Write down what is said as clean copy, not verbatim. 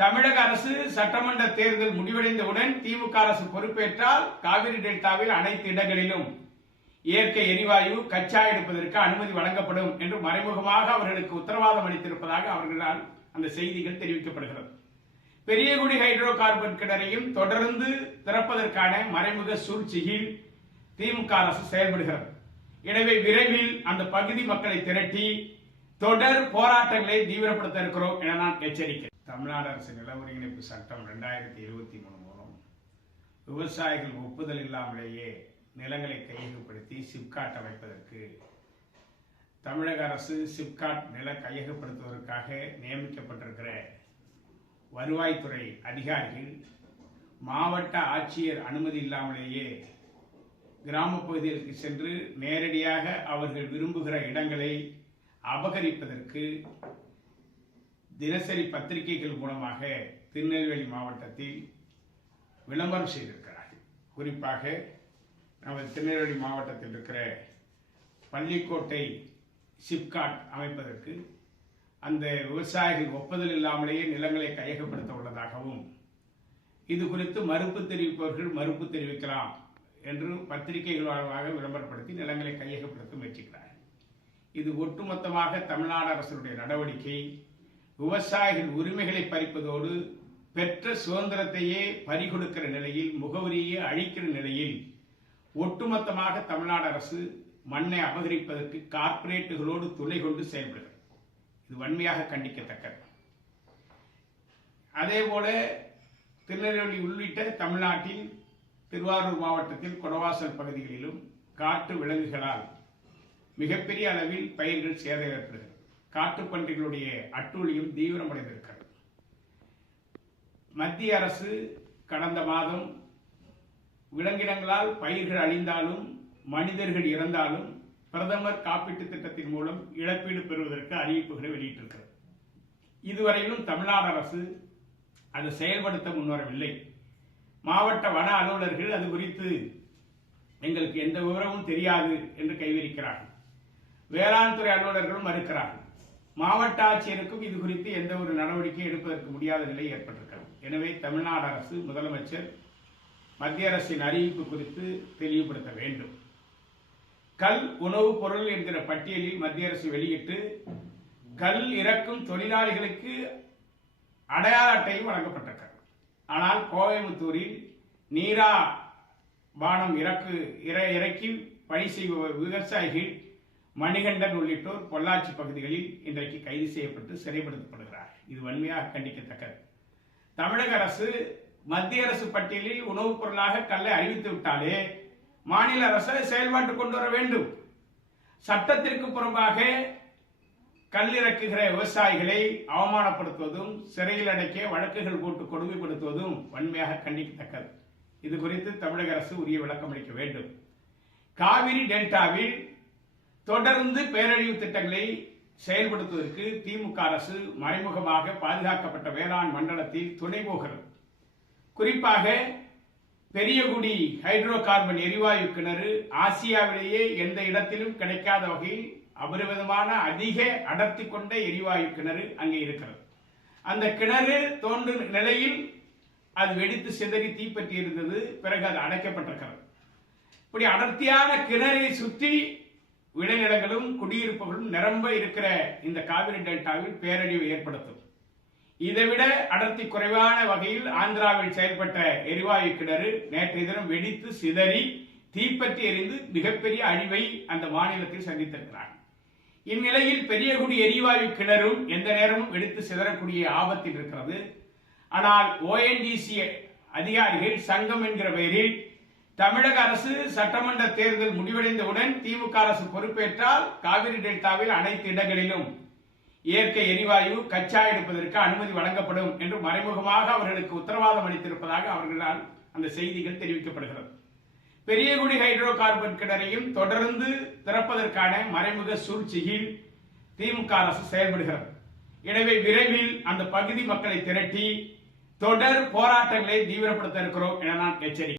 தமிழக அரசு சட்டமன்ற தேர்தல் முடிவடைந்தவுடன் திமுக அரசு பொறுப்பேற்றால் காவிரி டெல்டாவில் அனைத்து இடங்களிலும் இயற்கை எரிவாயு கச்சா எடுப்பதற்கு அனுமதி வழங்கப்படும் என்று மறைமுகமாக அவர்களுக்கு உத்தரவாதம் அளித்திருப்பதாக அவர்களால் அந்த செய்திகள் தெரிவிக்கப்படுகிறது. பெரியகுடி ஹைட்ரோ கார்பன் கிணறையும் தொடர்ந்து திறப்பதற்கான மறைமுக சூழ்ச்சியில் திமுக அரசு செயல்படுகிறது. எனவே விரைவில் அந்த பகுதி மக்களை திரட்டி தொடர் போராட்டங்களை தீவிரப்படுத்த இருக்கிறோம் என நான் எச்சரிக்கை. தமிழ்நாடு அரசு நில ஒருங்கிணைப்பு சட்டம் 2023 மூலம் விவசாயிகள் ஒப்புதல் இல்லாமலேயே நிலங்களை கையகப்படுத்தி சிப்காட் அமைப்பதற்கு தமிழக அரசு சிப்காட் நில கையகப்படுத்துவதற்காக நியமிக்கப்பட்டிருக்கிற வருவாய்த்துறை அதிகாரிகள் மாவட்ட ஆட்சியர் அனுமதி இல்லாமலேயே கிராம பகுதிகளுக்கு சென்று நேரடியாக அவர்கள் விரும்புகிற இடங்களை அபகரிப்பதற்கு தினசரி பத்திரிகைகள் மூலமாக திருநெல்வேலி மாவட்டத்தில் விளம்பரம் செய்திருக்கிறார்கள். குறிப்பாக நமது திருநெல்வேலி மாவட்டத்தில் இருக்கிற பள்ளிக்கோட்டை சிப்காட் அமைப்பதற்கு அந்த விவசாயிகள் ஒப்புதல் இல்லாமலேயே நிலங்களை கையகப்படுத்த உள்ளதாகவும் இது குறித்து மறுப்பு தெரிவிப்பவர்கள் மறுப்பு தெரிவிக்கலாம் என்று பத்திரிகைகள் மூலமாக விளம்பரப்படுத்தி நிலங்களை கையகப்படுத்த முயற்சிக்கிறார்கள். இது ஒட்டுமொத்தமாக தமிழ்நாடு அரசுடைய நடவடிக்கை விவசாயிகள் உரிமைகளை பறிப்பதோடு பெற்ற சுதந்திரத்தையே பறிகொடுக்கிற நிலையில், முகவரியை அழிக்கிற நிலையில் ஒட்டுமொத்தமாக தமிழ்நாடு அரசு மண்ணை அபகரிப்பதற்கு கார்ப்பரேட்டுகளோடு துணை கொண்டு செயல்படுகிறது. இது வன்மையாக கண்டிக்கத்தக்கது. அதேபோல திருநெல்வேலி உள்ளிட்ட தமிழ்நாட்டில் திருவாரூர் மாவட்டத்தில் கொடவாசல் பகுதிகளிலும் காட்டு விலங்குகளால் மிகப்பெரிய அளவில் பயிர்கள் சேதம் ஏற்படுகிறது. காட்டுப்பன்றிகளுடைய அட்டூழியம் தீவிரமடைந்திருக்கிறது. மத்திய அரசு கடந்த மாதம் விலங்கினங்களால் பயிர்கள் அழிந்தாலும் மனிதர்கள் இறந்தாலும் பிரதமர் காப்பீட்டு திட்டத்தின் மூலம் இழப்பீடு பெறுவதற்கு அறிவிப்புகளை வெளியிட்டிருக்கிறது. இதுவரையிலும் தமிழ்நாடு அரசு அதை செயல்படுத்த முன்வரவில்லை. மாவட்ட வன அலுவலர்கள் அது குறித்து எங்களுக்கு எந்த விவரமும் தெரியாது என்று கைவிரிக்கிறார்கள். வேளாண் துறை அலுவலர்களும் மறுக்கிறார்கள். மாவட்ட ஆட்சியருக்கும் இது குறித்து எந்த ஒரு நடவடிக்கை எடுப்பதற்கு முடியாத நிலை ஏற்பட்டிருக்கிறது. எனவே தமிழ்நாடு அரசு, முதலமைச்சர் மத்திய அரசின் அறிவிப்பு குறித்து தெளிவுபடுத்த வேண்டும். கல் உணவுப் பொருள் என்கிற பட்டியலில் மத்திய அரசு வெளியிட்டு கல் இறக்கும் தொழிலாளிகளுக்கு அடையாள அட்டையும் வழங்கப்பட்டிருக்கிறது. ஆனால் கோயம்புத்தூரில் நீரா பானம் இறக்கி பணி செய்பவர் விவசாயிகள் மணிகண்டன் உள்ளிட்டோர் பொள்ளாச்சி பகுதிகளில் இன்றைக்கு கைது செய்யப்பட்டு சிறைப்படுத்தப்படுகிறார். இது வன்மையாக கண்டிக்கத்தக்கது. தமிழக அரசு மத்திய அரசு பட்டியலில் உணவுப் பொருளாக கல்லை அறிவித்து விட்டாலே மாநில அரசு செயல்பாட்டு கொண்டு வர வேண்டும். சட்டத்திற்கு புறம்பாக கல் இறக்குகிற விவசாயிகளை அவமானப்படுத்துவதும் சிறையில் அடைக்க வழக்குகள் போட்டு கொடுமைப்படுத்துவதும் வன்மையாக கண்டிக்கத்தக்கது. இது குறித்து தமிழக அரசு உரிய விளக்கம் அளிக்க வேண்டும். காவிரி டெல்டாவில் தொடர்ந்து பேரழிவு திட்டங்களை செயல்படுத்துவதற்கு திமுக அரசு மறைமுகமாக பாதுகாக்கப்பட்ட வேளாண் மண்டலத்தில் துணை போகிறது. குறிப்பாக பெரியகுடி ஹைட்ரோ கார்பன் எரிவாயு கிணறு ஆசியாவிலேயே எந்த இடத்திலும் கிடைக்காத வகையில் அபரிமிதமான அதிக அடர்த்தி கொண்ட எரிவாயு கிணறு அங்கே இருக்கிறது. அந்த கிணறு தோன்றும் நிலையில் அது வெடித்து சிதறி தீப்பற்றி இருந்தது. பிறகு அது அடைக்கப்பட்டிருக்கிறது. இப்படி அடர்த்தியான கிணறை சுற்றி விளைநிலங்களும் குடியிருப்புகளும் நிரம்ப இருக்கிற இந்த காவிரி டெல்டாவில் பேரழிவு ஏற்படுத்தும். இதைவிட அடர்த்தி குறைவான வகையில் ஆந்திராவில் செயல்பட்ட எரிவாயு கிணறு நேற்றைய தினம் வெடித்து சிதறி தீப்பற்றி எரிந்து மிகப்பெரிய அழிவை அந்த மாநிலத்தில் சந்தித்திருக்கிறார். இந்நிலையில் பெரியகுடி எரிவாயு கிணறும் எந்த நேரமும் வெடித்து சிதறக்கூடிய ஆபத்தில் இருக்கிறது. ஆனால் ONGC அதிகாரிகள் சங்கம் என்கிற பெயரில் தமிழக அரசு சட்டமன்ற தேர்தல் முடிவடைந்தவுடன் திமுக அரசு பொறுப்பேற்றால் காவிரி டெல்டாவில் அனைத்து இடங்களிலும் இயற்கை எரிவாயு கச்சா எடுப்பதற்கு அனுமதி வழங்கப்படும் என்று மறைமுகமாக அவர்களுக்கு உத்தரவாதம் அளித்திருப்பதாக அவர்களால் அந்த செய்திகள் தெரிவிக்கப்படுகிறது. பெரியகுடி ஹைட்ரோ கார்பன் கிணறையும் தொடர்ந்து திறப்பதற்கான மறைமுக சூழ்ச்சியில் திமுக அரசு செயல்படுகிறது. எனவே விரைவில் அந்த பகுதி மக்களை திரட்டி தொடர் போராட்டங்களை தீவிரப்படுத்த இருக்கிறோம் என நான் எச்சரிக்கிறேன்.